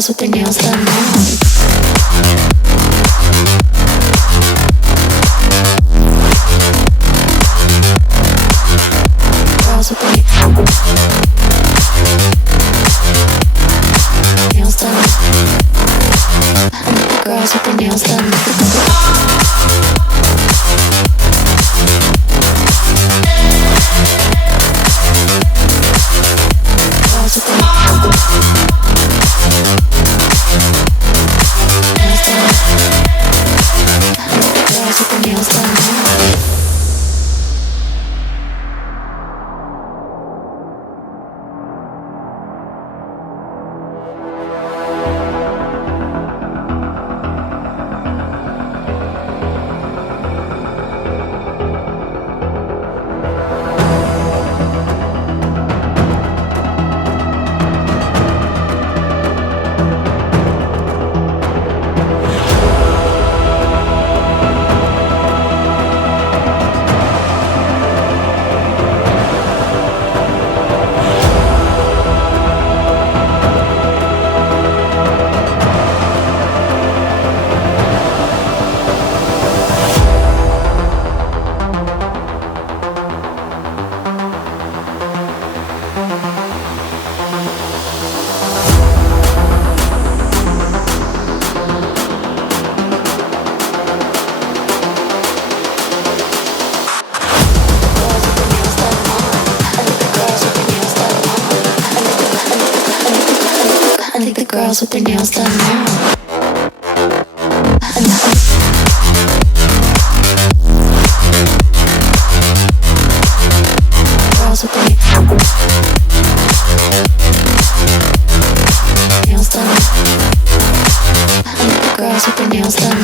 girls with their nails done now. Girls with their nails done. Girls with their nails done. Girls with their nails done. I think the girls with their nails done now. Girls with their nails done. I think the girls with their nails done.